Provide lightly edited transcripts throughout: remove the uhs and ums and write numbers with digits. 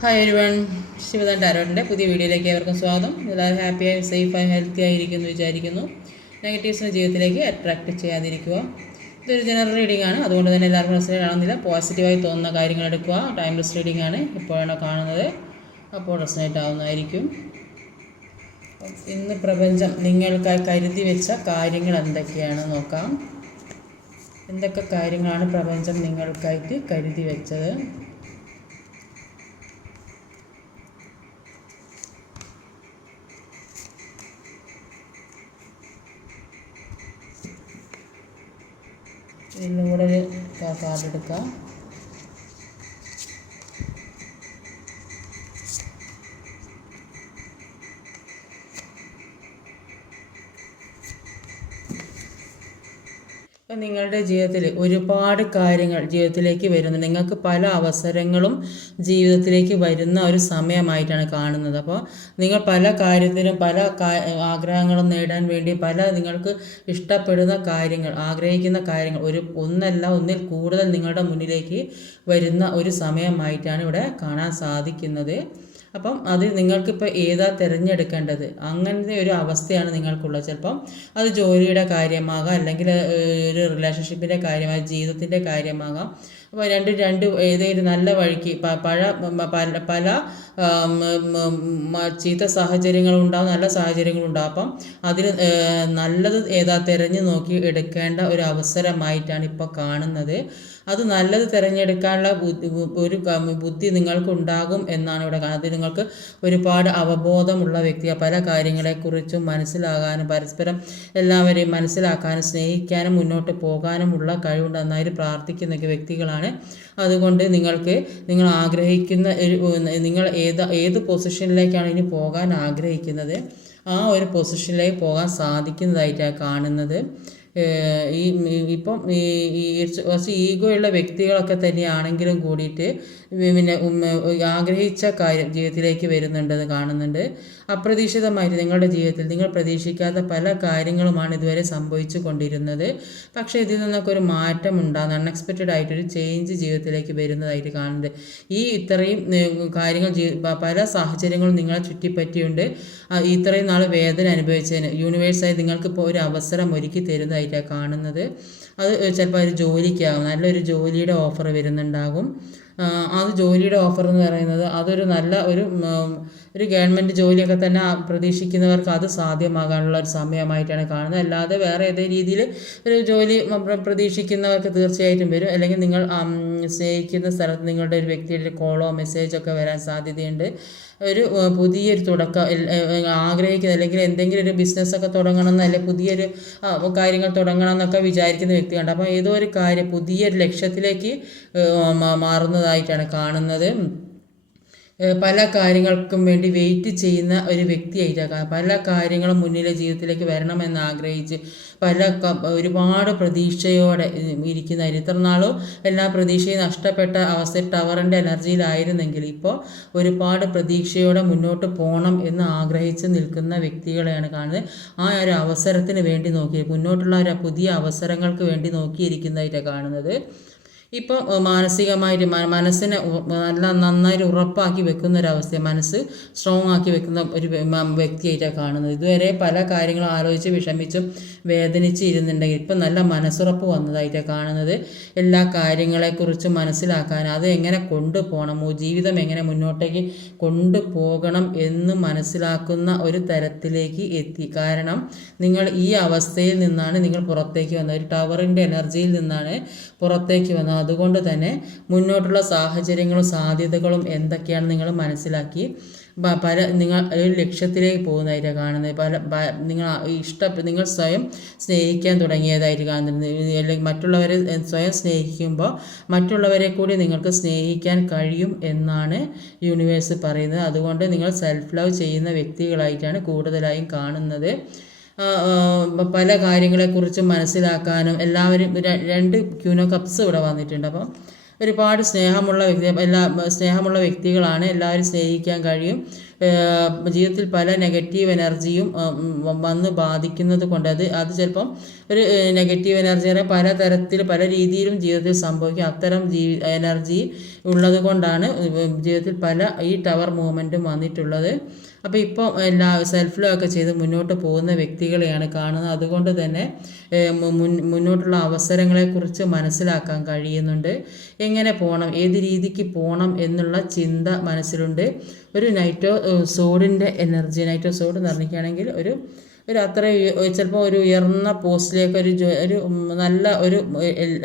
Hi everyone, ശിവദാൻ ടാരോട്ടിൻ്റെ പുതിയ വീഡിയോയിലേക്ക് ഏവർക്കും സ്വാഗതം. എല്ലാവരും ഹാപ്പിയായി സേഫായി ഹെൽത്തി ആയിരിക്കുന്നു വിചാരിക്കുന്നു. നെഗറ്റീവ്സിനെ ജീവിതത്തിലേക്ക് അട്രാക്റ്റ് ചെയ്യാതിരിക്കുക. ഇതൊരു ജനറൽ റീഡിംഗ് ആണ്, അതുകൊണ്ട് തന്നെ എല്ലാവർക്കും റെസണേറ്റ് ആവുന്നില്ല. പോസിറ്റീവായി തോന്നുന്ന കാര്യങ്ങൾ എടുക്കുക. ടൈംലെസ് റീഡിംഗ് ആണ്, എപ്പോഴാണോ കാണുന്നത് അപ്പോൾ റെസണേറ്റ് ആവുന്നതായിരിക്കും. ഇന്ന് പ്രപഞ്ചം നിങ്ങൾക്കായി കരുതി വെച്ച കാര്യങ്ങൾ എന്തൊക്കെയാണെന്ന് നോക്കാം. എന്തൊക്കെ കാര്യങ്ങളാണ് പ്രപഞ്ചം നിങ്ങൾക്കായിട്ട് കരുതി വെച്ചത്? ഇതിൻ്റെ കൂടെ ഒരു കാർഡ് എടുക്കാം. ഇപ്പം നിങ്ങളുടെ ജീവിതത്തിൽ ഒരുപാട് കാര്യങ്ങൾ ജീവിതത്തിലേക്ക് വരുന്നു. നിങ്ങൾക്ക് പല അവസരങ്ങളും ജീവിതത്തിലേക്ക് വരുന്ന ഒരു സമയമായിട്ടാണ് കാണുന്നത്. അപ്പോൾ നിങ്ങൾ പല കാര്യത്തിനും പല ആഗ്രഹങ്ങളും നേടാൻ വേണ്ടി നിങ്ങൾക്ക് ഇഷ്ടപ്പെടുന്ന കാര്യങ്ങൾ, ആഗ്രഹിക്കുന്ന കാര്യങ്ങൾ ഒന്നല്ല ഒന്നിൽ കൂടുതൽ നിങ്ങളുടെ മുന്നിലേക്ക് വരുന്ന ഒരു സമയമായിട്ടാണ് ഇവിടെ കാണാൻ സാധിക്കുന്നത്. അപ്പം അത് നിങ്ങൾക്കിപ്പോൾ ഏതാ തിരഞ്ഞെടുക്കേണ്ടത്, അങ്ങനത്തെ ഒരു അവസ്ഥയാണ് നിങ്ങൾക്കുള്ളത്. ചിലപ്പം അത് ജോലിയുടെ കാര്യമാകാം, അല്ലെങ്കിൽ ഒരു റിലേഷൻഷിപ്പിൻ്റെ കാര്യമാകാം, ജീവിതത്തിൻ്റെ കാര്യമാകാം. അപ്പോൾ ഏതെങ്കിലും നല്ല വഴിക്ക് പല ചീത്ത സാഹചര്യങ്ങളും ഉണ്ടാവും, നല്ല സാഹചര്യങ്ങളും ഉണ്ടാവും. അപ്പം അതിൽ നല്ലത് ഏതാ തിരഞ്ഞു നോക്കി എടുക്കേണ്ട ഒരു അവസരമായിട്ടാണ് ഇപ്പോൾ കാണുന്നത്. അത് നല്ലത് തിരഞ്ഞെടുക്കാനുള്ള ഒരു ബുദ്ധി നിങ്ങൾക്കുണ്ടാകും എന്നാണ് ഇവിടെ കാണുന്നത്. നിങ്ങൾക്ക് ഒരുപാട് അവബോധമുള്ള വ്യക്തിയാണ്. പല കാര്യങ്ങളെക്കുറിച്ചും മനസ്സിലാകാനും പരസ്പരം എല്ലാവരെയും മനസ്സിലാക്കാനും സ്നേഹിക്കാനും മുന്നോട്ട് പോകാനുമുള്ള കഴിവുണ്ട്. നന്നായി പ്രാർത്ഥിക്കുന്ന വ്യക്തികളാണ്. അതുകൊണ്ട് നിങ്ങൾ ആഗ്രഹിക്കുന്ന നിങ്ങൾ ഏത് പൊസിഷനിലേക്കാണ് ഇനി പോകാൻ ആഗ്രഹിക്കുന്നത്, ആ ഒരു പൊസിഷനിലേക്ക് പോകാൻ സാധിക്കുന്നതായിട്ടാണ് കാണുന്നത്. ഇപ്പം കുറച്ച് ഈഗോയുള്ള വ്യക്തികളൊക്കെ തന്നെയാണെങ്കിലും കൂടിയിട്ട് പിന്നെ ആഗ്രഹിച്ച കാര്യം ജീവിതത്തിലേക്ക് വരുന്നുണ്ടെന്ന് കാണുന്നുണ്ട്. അപ്രതീക്ഷിതമായിട്ട് നിങ്ങളുടെ ജീവിതത്തിൽ നിങ്ങൾ പ്രതീക്ഷിക്കാത്ത പല കാര്യങ്ങളുമാണ് ഇതുവരെ സംഭവിച്ചു കൊണ്ടിരുന്നത്. പക്ഷേ ഇതിൽ നിന്നൊക്കെ ഒരു മാറ്റം ഉണ്ടാകുന്ന അൺഎക്സ്പെക്റ്റഡ് ആയിട്ടൊരു ചേഞ്ച് ജീവിതത്തിലേക്ക് വരുന്നതായിട്ട് കാണുന്നുണ്ട്. ഇത്രയും കാര്യങ്ങൾ പല സാഹചര്യങ്ങളും നിങ്ങളെ ചുറ്റിപ്പറ്റിയുണ്ട്. ഇത്രയും നാൾ വേദന അനുഭവിച്ചതിന് യൂണിവേഴ്സായി നിങ്ങൾക്കിപ്പോൾ ഒരു അവസരം ഒരുക്കി തരുന്നതായിട്ടാണ് കാണുന്നത്. അത് ചിലപ്പോൾ ഒരു ജോലിക്കാകും, നല്ലൊരു ജോലിയുടെ ഓഫർ വരുന്നുണ്ടാകും. അത് ജോലിയുടെ ഓഫർ എന്ന് പറയുന്നത് അതൊരു നല്ല ഒരു ഗവൺമെൻറ് ജോലിയൊക്കെ തന്നെ പ്രതീക്ഷിക്കുന്നവർക്ക് അത് സാധ്യമാകാനുള്ള ഒരു സമയമായിട്ടാണ് കാണുന്നത്. അല്ലാതെ വേറെ ഏതേ രീതിയിൽ ഒരു ജോലി പ്രതീക്ഷിക്കുന്നവർക്ക് തീർച്ചയായിട്ടും വരും. അല്ലെങ്കിൽ നിങ്ങൾ സ്നേഹിക്കുന്ന സ്ഥലത്ത് നിങ്ങളുടെ ഒരു വ്യക്തിയുടെ കോളോ മെസ്സേജോ ഒക്കെ വരാൻ സാധ്യതയുണ്ട്. ഒരു പുതിയൊരു തുടക്കം ആഗ്രഹിക്കുന്ന, അല്ലെങ്കിൽ എന്തെങ്കിലും ഒരു ബിസിനസ്സൊക്കെ തുടങ്ങണമെന്ന്, അല്ലെങ്കിൽ പുതിയൊരു കാര്യങ്ങൾ തുടങ്ങണം എന്നൊക്കെ വിചാരിക്കുന്ന വ്യക്തിയുണ്ട്. അപ്പോൾ ഏതോ ഒരു കാര്യം പുതിയൊരു ലക്ഷ്യത്തിലേക്ക് മാറുന്നതായിട്ടാണ് കാണുന്നത്. പല കാര്യങ്ങൾക്കും വേണ്ടി വെയിറ്റ് ചെയ്യുന്ന ഒരു വ്യക്തിയായിട്ടാണ്. പല കാര്യങ്ങളും മുന്നിലെ ജീവിതത്തിലേക്ക് വരണമെന്ന് ആഗ്രഹിച്ച് ഒരുപാട് പ്രതീക്ഷയോടെ ഇരിക്കുന്നതായിരുന്നു. ഇത്ര നാളും എല്ലാ പ്രതീക്ഷയും നഷ്ടപ്പെട്ട അവസ്ഥ ടവറിൻ്റെ എനർജിയിലായിരുന്നെങ്കിൽ ഇപ്പോൾ ഒരുപാട് പ്രതീക്ഷയോടെ മുന്നോട്ട് പോകണം എന്ന് ആഗ്രഹിച്ച് നിൽക്കുന്ന വ്യക്തികളെയാണ് കാണുന്നത്. ആ ഒരു അവസരത്തിന് വേണ്ടി മുന്നോട്ടുള്ള ഒരു പുതിയ അവസരങ്ങൾക്ക് വേണ്ടി നോക്കിയിരിക്കുന്നതായിട്ടാണ് കാണുന്നത്. ഇപ്പോൾ മാനസികമായിട്ട് മനസ്സിനെ നന്നായിട്ട് ഉറപ്പാക്കി വെക്കുന്ന ഒരവസ്ഥ, മനസ്സ് സ്ട്രോങ് ആക്കി വെക്കുന്ന ഒരു വ്യക്തിയായിട്ടാണ് കാണുന്നത്. ഇതുവരെ പല കാര്യങ്ങളും ആലോചിച്ച് വിഷമിച്ചും വേദനിച്ച് ഇരുന്നുണ്ടെങ്കിൽ ഇപ്പം നല്ല മനസ്സുറപ്പ് വന്നതായിട്ടാണ് കാണുന്നത്. എല്ലാ കാര്യങ്ങളെക്കുറിച്ചും മനസ്സിലാക്കാൻ, അത് എങ്ങനെ കൊണ്ടുപോകണം, ജീവിതം എങ്ങനെ മുന്നോട്ടേക്ക് കൊണ്ടുപോകണം എന്ന് മനസ്സിലാക്കുന്ന ഒരു തരത്തിലേക്ക് എത്തി. കാരണം നിങ്ങൾ ഈ അവസ്ഥയിൽ നിന്നാണ് നിങ്ങൾ പുറത്തേക്ക് വന്നത്, ഒരു ടവറിൻ്റെ എനർജിയിൽ നിന്നാണ് പുറത്തേക്ക് വന്നത്. അതുകൊണ്ട് തന്നെ മുന്നോട്ടുള്ള സാഹചര്യങ്ങളും സാധ്യതകളും എന്തൊക്കെയാണ് നിങ്ങൾ മനസ്സിലാക്കി നിങ്ങൾ ഒരു ലക്ഷ്യത്തിലേക്ക് പോകുന്നതായിട്ടാണ് കാണുന്നത്. നിങ്ങൾ സ്വയം സ്നേഹിക്കാൻ തുടങ്ങിയതായിട്ട് കാണുന്നത്. അല്ലെങ്കിൽ മറ്റുള്ളവരെ സ്വയം സ്നേഹിക്കുമ്പോൾ മറ്റുള്ളവരെ കൂടി നിങ്ങൾക്ക് സ്നേഹിക്കാൻ കഴിയും എന്നാണ് യൂണിവേഴ്സ് പറയുന്നത്. അതുകൊണ്ട് നിങ്ങൾ സെൽഫ് ലവ് ചെയ്യുന്ന വ്യക്തികളായിട്ടാണ് കൂടുതലായും കാണുന്നത്. പല കാര്യങ്ങളെക്കുറിച്ചും മനസ്സിലാക്കാനും എല്ലാവരും 2 ക്യൂനോ കപ്സ് ഇവിടെ വന്നിട്ടുണ്ട്. അപ്പം ഒരുപാട് സ്നേഹമുള്ള വ്യക്തികളാണ്. എല്ലാവരും സ്നേഹിക്കാൻ കഴിയും. ജീവിതത്തിൽ പല നെഗറ്റീവ് എനർജിയും വന്ന് ബാധിക്കുന്നത് കൊണ്ട് അത് ചിലപ്പം ഒരു നെഗറ്റീവ് എനർജി പല തരത്തിൽ പല രീതിയിലും ജീവിതത്തിൽ സംഭവിക്കും. അത്തരം എനർജി ഉള്ളത് കൊണ്ടാണ് ജീവിതത്തിൽ പല ഈ ടവർ മൂവ്മെൻറ്റും വന്നിട്ടുള്ളത്. അപ്പോൾ ഇപ്പോൾ സെൽഫ് ലോ ഒക്കെ ചെയ്ത് മുന്നോട്ട് പോകുന്ന വ്യക്തികളെയാണ് കാണുന്നത്. അതുകൊണ്ട് തന്നെ മുന്നോട്ടുള്ള അവസരങ്ങളെക്കുറിച്ച് മനസ്സിലാക്കാൻ കഴിയുന്നുണ്ട്. എങ്ങനെ പോകണം, ഏത് രീതിക്ക് പോകണം എന്നുള്ള ചിന്ത മനസ്സിലുണ്ട്. ഒരു നൈറ്റ് ഓഫ് സോഡിൻ്റെ എനർജി, നൈറ്റ് ഓഫ് സോഡ് എന്ന് പറഞ്ഞിരിക്കുകയാണെങ്കിൽ ഒരു അത്ര ചിലപ്പോൾ ഒരു ഉയർന്ന പോസ്റ്റിലേക്ക് ഒരു നല്ല ഒരു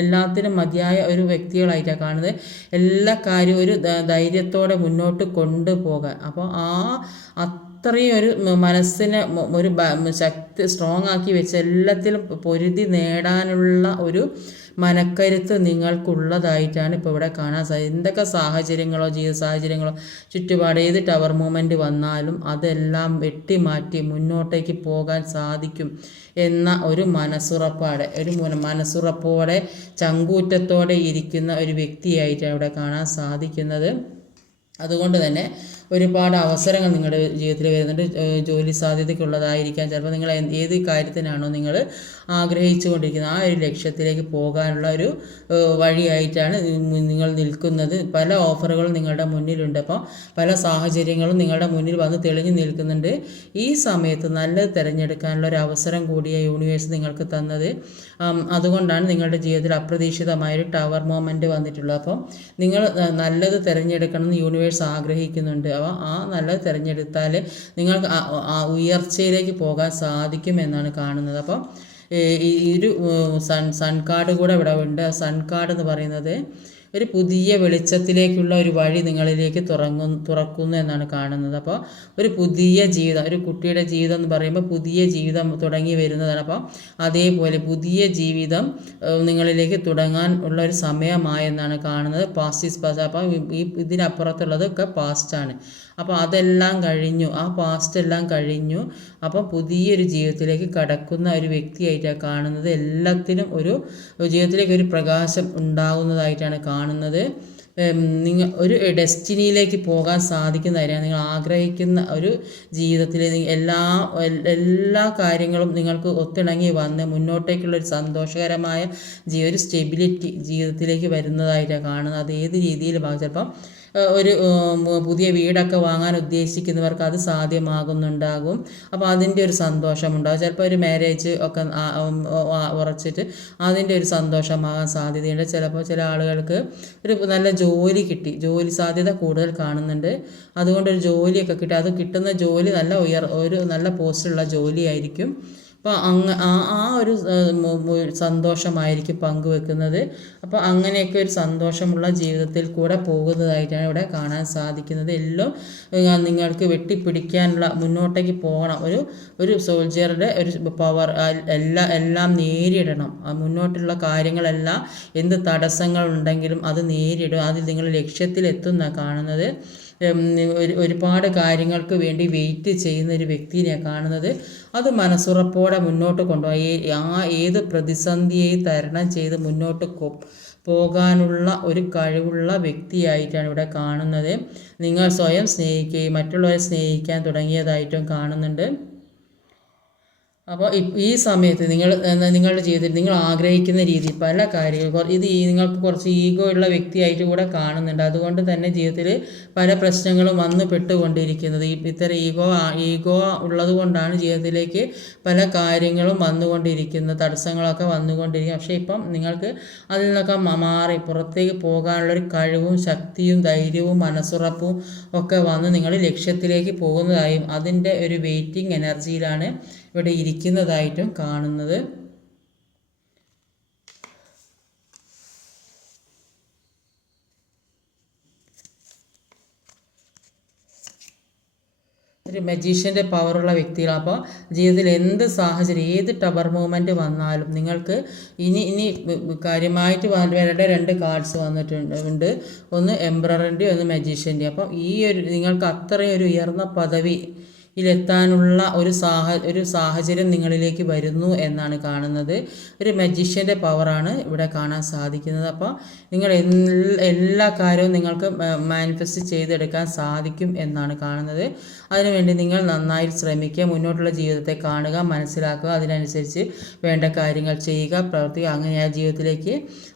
എല്ലാത്തിനും മതിയായ ഒരു വ്യക്തികളായിട്ടാണ് കാണുന്നത്. എല്ലാ കാര്യവും ഒരു ധൈര്യത്തോടെ മുന്നോട്ട് കൊണ്ടുപോകാൻ. അപ്പോൾ അത്രയും ഒരു മനസ്സിനെ ഒരു ശക്തി സ്ട്രോങ് ആക്കി വെച്ച് എല്ലാത്തിലും പൊരുതി നേടാനുള്ള ഒരു മനക്കരുത്ത് നിങ്ങൾക്കുള്ളതായിട്ടാണ് ഇപ്പോൾ ഇവിടെ കാണാൻ സാധിക്കും. എന്തൊക്കെ സാഹചര്യങ്ങളോ ജീവിത സാഹചര്യങ്ങളോ ചുറ്റുപാട് ഏത് ടവർ മൂവ്മെൻറ്റ് വന്നാലും അതെല്ലാം വെട്ടിമാറ്റി മുന്നോട്ടേക്ക് പോകാൻ സാധിക്കും എന്ന ഒരു മനസ്സുറപ്പോടെ ചങ്കൂറ്റത്തോടെ ഇരിക്കുന്ന ഒരു വ്യക്തിയായിട്ടാണ് ഇവിടെ കാണാൻ സാധിക്കുന്നത്. അതുകൊണ്ട് തന്നെ ഒരുപാട് അവസരങ്ങൾ നിങ്ങളുടെ ജീവിതത്തിൽ വരുന്നുണ്ട്. ജോലി സാധ്യതയ്ക്കുള്ളതായിരിക്കാം. ചിലപ്പോൾ നിങ്ങൾ ഏത് കാര്യത്തിനാണോ നിങ്ങൾ ആഗ്രഹിച്ചു കൊണ്ടിരിക്കുന്നത് ആ ഒരു ലക്ഷ്യത്തിലേക്ക് പോകാനുള്ള ഒരു വഴിയായിട്ടാണ് നിങ്ങൾ നിൽക്കുന്നത്. പല ഓഫറുകളും നിങ്ങളുടെ മുന്നിലുണ്ട്. അപ്പോൾ പല സാഹചര്യങ്ങളും നിങ്ങളുടെ മുന്നിൽ വന്ന് തെളിഞ്ഞു നിൽക്കുന്നുണ്ട്. ഈ സമയത്ത് നല്ലത് തിരഞ്ഞെടുക്കാനുള്ള ഒരു അവസരം കൂടിയ യൂണിവേഴ്സ് നിങ്ങൾക്ക് തന്നത്. അതുകൊണ്ടാണ് നിങ്ങളുടെ ജീവിതത്തിൽ അപ്രതീക്ഷിതമായൊരു ടവർ മൊമെൻറ്റ് വന്നിട്ടുള്ളത്. അപ്പോൾ നിങ്ങൾ നല്ലത് തിരഞ്ഞെടുക്കണം എന്ന് യൂണിവേഴ്സ് ആഗ്രഹിക്കുന്നുണ്ട്. അപ്പോൾ ആ നല്ലത് തിരഞ്ഞെടുത്താൽ നിങ്ങൾക്ക് ഉയർച്ചയിലേക്ക് പോകാൻ സാധിക്കുമെന്നാണ് കാണുന്നത്. അപ്പോൾ ഈ ഒരു സൺ കാർഡ് കൂടെ ഇവിടെ ഉണ്ട്. സൺ കാർഡ് എന്ന് പറയുന്നത് ഒരു പുതിയ വെളിച്ചത്തിലേക്കുള്ള ഒരു വഴി നിങ്ങളിലേക്ക് തുറക്കുന്നു എന്നാണ് കാണുന്നത്. അപ്പോൾ ഒരു പുതിയ ജീവിതം, ഒരു കുട്ടിയുടെ ജീവിതം എന്ന് പറയുമ്പോൾ പുതിയ ജീവിതം തുടങ്ങി വരുന്നതാണ്. അപ്പോൾ അതേപോലെ പുതിയ ജീവിതം നിങ്ങളിലേക്ക് തുടങ്ങാൻ ഉള്ള ഒരു സമയമായെന്നാണ് കാണുന്നത്. Past is past. അപ്പോൾ ഇതിനപ്പുറത്തുള്ളതൊക്കെ പാസ്റ്റാണ്. അപ്പോൾ അതെല്ലാം കഴിഞ്ഞു, ആ പാസ്റ്റ് എല്ലാം കഴിഞ്ഞു. അപ്പോൾ പുതിയൊരു ജീവിതത്തിലേക്ക് കടക്കുന്ന ഒരു വ്യക്തിയായിട്ടാണ് കാണുന്നത്. എല്ലാത്തിനും ഒരു ജീവിതത്തിലേക്ക് ഒരു പ്രകാശം ഉണ്ടാകുന്നതായിട്ടാണ് കാണുന്നത്. നിങ്ങൾ ഒരു ഡെസ്റ്റിനിയിലേക്ക് പോകാൻ സാധിക്കുന്നതായിരിക്കും. നിങ്ങൾ ആഗ്രഹിക്കുന്ന ഒരു ജീവിതത്തിൽ എല്ലാ കാര്യങ്ങളും നിങ്ങൾക്ക് ഒത്തിണങ്ങി വന്ന് മുന്നോട്ടേക്കുള്ളൊരു സന്തോഷകരമായ ഒരു സ്റ്റെബിലിറ്റി ജീവിതത്തിലേക്ക് വരുന്നതായിട്ടാണ് കാണുന്നത്. അത് ഏത് രീതിയിലുമാകും. ചിലപ്പം ഒരു പുതിയ വീടൊക്കെ വാങ്ങാൻ ഉദ്ദേശിക്കുന്നവർക്ക് അത് സാധ്യമാകുന്നുണ്ടാകും. അപ്പോൾ അതിൻ്റെ ഒരു സന്തോഷമുണ്ടാകും. ചിലപ്പോൾ ഒരു മാരേജ് ഒക്കെ ഉറച്ചിട്ട് അതിൻ്റെ ഒരു സന്തോഷമാകാൻ സാധ്യതയുണ്ട്. ചിലപ്പോൾ ചില ആളുകൾക്ക് ഒരു നല്ല ജോലി കിട്ടി, ജോലി സാധ്യത കൂടുതൽ കാണുന്നുണ്ട്. അതുകൊണ്ടൊരു ജോലിയൊക്കെ കിട്ടി. അത് കിട്ടുന്ന ജോലി ഒരു നല്ല പോസ്റ്റുള്ള ജോലിയായിരിക്കും. അപ്പോൾ ആ ഒരു സന്തോഷമായിരിക്കും പങ്കുവെക്കുന്നത്. അപ്പോൾ അങ്ങനെയൊക്കെ ഒരു സന്തോഷമുള്ള ജീവിതത്തിൽ കൂടെ പോകുന്നതായിട്ടാണ് ഇവിടെ കാണാൻ സാധിക്കുന്നത്. എല്ലാം നിങ്ങൾക്ക് വെട്ടിപ്പിടിക്കാനുള്ള മുന്നോട്ടേക്ക് പോകണം. ഒരു സോൾജിയറുടെ ഒരു പവർ എല്ലാം നേരിടണം. മുന്നോട്ടുള്ള കാര്യങ്ങളെല്ലാം എന്ത് തടസ്സങ്ങളുണ്ടെങ്കിലും അത് നേരിടും. അതിൽ നിങ്ങൾ ലക്ഷ്യത്തിലെത്തുന്ന കാണുന്നത്. ഒരുപാട് കാര്യങ്ങൾക്ക് വേണ്ടി വെയിറ്റ് ചെയ്യുന്ന ഒരു വ്യക്തിയെയാണ് കാണുന്നത്. അത് മനസ്സുറപ്പോടെ മുന്നോട്ട് കൊണ്ടുപോയി ഏത് പ്രതിസന്ധിയെ തരണം ചെയ്ത് മുന്നോട്ട് പോകാനുള്ള ഒരു കഴിവുള്ള വ്യക്തിയായിട്ടാണ് ഇവിടെ കാണുന്നത്. നിങ്ങൾ സ്വയം സ്നേഹിക്കുകയും മറ്റുള്ളവരെ സ്നേഹിക്കാൻ തുടങ്ങിയതായിട്ടും കാണുന്നുണ്ട്. അപ്പോൾ ഈ സമയത്ത് നിങ്ങളുടെ ജീവിതത്തിൽ നിങ്ങൾ ആഗ്രഹിക്കുന്ന രീതിയിൽ പല കാര്യങ്ങൾ നിങ്ങൾക്ക് കുറച്ച് ഈഗോ ഉള്ള വ്യക്തിയായിട്ട് കൂടെ കാണുന്നുണ്ട്. അതുകൊണ്ട് തന്നെ ജീവിതത്തിൽ പല പ്രശ്നങ്ങളും വന്നു പെട്ടുകൊണ്ടിരിക്കുന്നത് ഇത്തരം ഈഗോ ഉള്ളത് കൊണ്ടാണ് ജീവിതത്തിലേക്ക് പല കാര്യങ്ങളും വന്നുകൊണ്ടിരിക്കുന്നത്, തടസ്സങ്ങളൊക്കെ വന്നുകൊണ്ടിരിക്കുന്നത്. പക്ഷേ ഇപ്പം നിങ്ങൾക്ക് അതിൽ നിന്നൊക്കെ മാറി പുറത്തേക്ക് പോകാനുള്ളൊരു കഴിവും ശക്തിയും ധൈര്യവും മനസ്സുറപ്പും ഒക്കെ വന്ന് നിങ്ങൾ ലക്ഷ്യത്തിലേക്ക് പോകുന്നതായും അതിൻ്റെ ഒരു വെയിറ്റിംഗ് എനർജിയിലാണ് ഇവിടെ ഇരിക്കുന്നതായിട്ടും കാണുന്നത്. ഒരു മജീഷ്യൻ്റെ പവറുള്ള വ്യക്തികളാണ്. അപ്പോൾ ജീവിതത്തിൽ എന്ത് സാഹചര്യം, ഏത് ടവർ മൂവ്മെൻറ്റ് വന്നാലും നിങ്ങൾക്ക് ഇനി കാര്യമായിട്ട് വരേണ്ട രണ്ട് കാർഡ്സ് വന്നിട്ടുണ്ട്. ഒന്ന് എംപററിൻ്റെ, ഒന്ന് മജീഷ്യൻ്റെ. അപ്പം നിങ്ങൾക്ക് അത്രയും ഒരു ഉയർന്ന പദവി ലെത്താനുള്ള ഒരു സാഹചര്യം നിങ്ങളിലേക്ക് വരുന്നു എന്നാണ് കാണുന്നത്. ഒരു മജീഷ്യൻ്റെ പവറാണ് ഇവിടെ കാണാൻ സാധിക്കുന്നത്. അപ്പോൾ നിങ്ങൾ എല്ലാ കാര്യവും നിങ്ങൾക്ക് മാനിഫെസ്റ്റ് ചെയ്തെടുക്കാൻ സാധിക്കും എന്നാണ് കാണുന്നത്. അതിനുവേണ്ടി നിങ്ങൾ നന്നായി ശ്രമിക്കുക, മുന്നോട്ടുള്ള ജീവിതത്തെ കാണുക, മനസ്സിലാക്കുക, അതിനനുസരിച്ച് വേണ്ട കാര്യങ്ങൾ ചെയ്യുക, പ്രവർത്തിക്കുക. അങ്ങനെ ആ ജീവിതത്തിലേക്ക്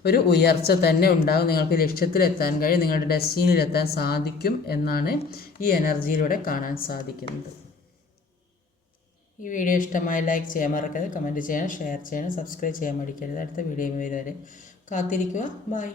ഒരു ഉയർച്ച തന്നെ ഉണ്ടാകും. നിങ്ങൾക്ക് ലക്ഷ്യത്തിലെത്താൻ കഴിയും, നിങ്ങളുടെ ഡെസ്റ്റിനിയിലെത്താൻ സാധിക്കും എന്നാണ് ഈ എനർജിയിലൂടെ കാണാൻ സാധിക്കുന്നത്. ഈ വീഡിയോ ഇഷ്ടമായി ലൈക്ക് ചെയ്യാൻ മറക്കരുത്, കമൻറ്റ് ചെയ്യണം, ഷെയർ ചെയ്യണം, സബ്സ്ക്രൈബ് ചെയ്യാൻ മടിക്കരുത്. അടുത്ത വീഡിയോ വരെ കാത്തിരിക്കുക. ബൈ.